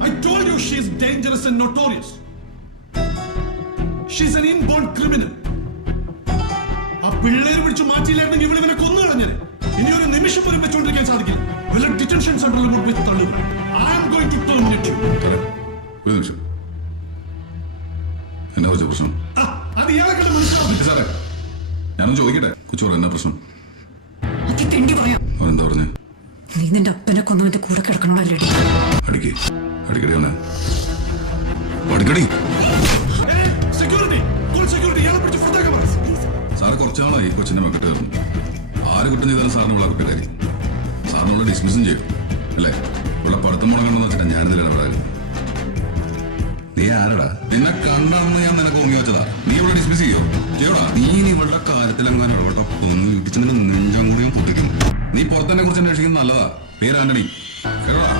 I told you she is dangerous and notorious. She is an inborn criminal. ആ പിള്ളേരെ പിടിച്ച് മാറ്റിയില്ലായിരുന്നെങ്കിൽ ഇവനെ കൊന്നു കളഞ്ഞേ. ഇനി ഒരു നിമിഷം പോലും വെച്ചുകൊണ്ടിരിക്കാൻ സാധിക്കില്ല. വല്ല ഡിറ്റൻഷൻ സെന്ററിൽ കൊണ്ടുപോയി തള്ളുക. I am going to terminate you. ഒരു നിമിഷം. എന്നാ വെച്ച പ്രശ്നം? അത് ഇയാളെ മനസ്സിലാവും സാറേ. ഞാനൊന്ന് ചോദിക്കട്ടെ, കൊച്ചോറ് എന്നാ പ്രശ്നം? എന്താ പറഞ്ഞേ? നീ നിന്റെ അപ്പനെ കൊന്നവന്റെ കൂടെ കിടക്കണോളല്ലേ? അടിക്കടി അവനെ അടിക്കടി. സാറ് കുറച്ചാളായി കൊച്ചിന്റെ മക്കിട്ട് കയറുന്നു. ആര് കുറ്റം ചെയ്താലും സാറിന് ഉള്ള കുറ്റക്കാരി. സാറിനുള്ള ഡിസ്മിസും ചെയ്യും അല്ലേ? ഉള്ള പഠിത്തം മുടങ്ങണമെന്ന് വെച്ചിട്ടാ ഞാനിതിൽ ഇടപെടാൻ. നീ ആരടാ? നിന്നെ കണ്ടാണെന്ന് ഞാൻ നിനക്ക് ഓങ്ങി വെച്ചതാ. നീ ഇവിടെ ഡിസ്മിസ് ചെയ്യോടാ? നീ ഇവളുടെ കാര്യത്തിൽ അങ്ങനെ ഇടപെട്ട ഒന്ന് ഇടിച്ച് നിന്റെ നെഞ്ചം കൂടിയും പൊട്ടിക്കും. നീ പുറത്തന്നെ കുറിച്ച് അന്വേഷിക്കുന്നത് നല്ലതാ. പേര് ആന്റണി. കേട്ടോടാ?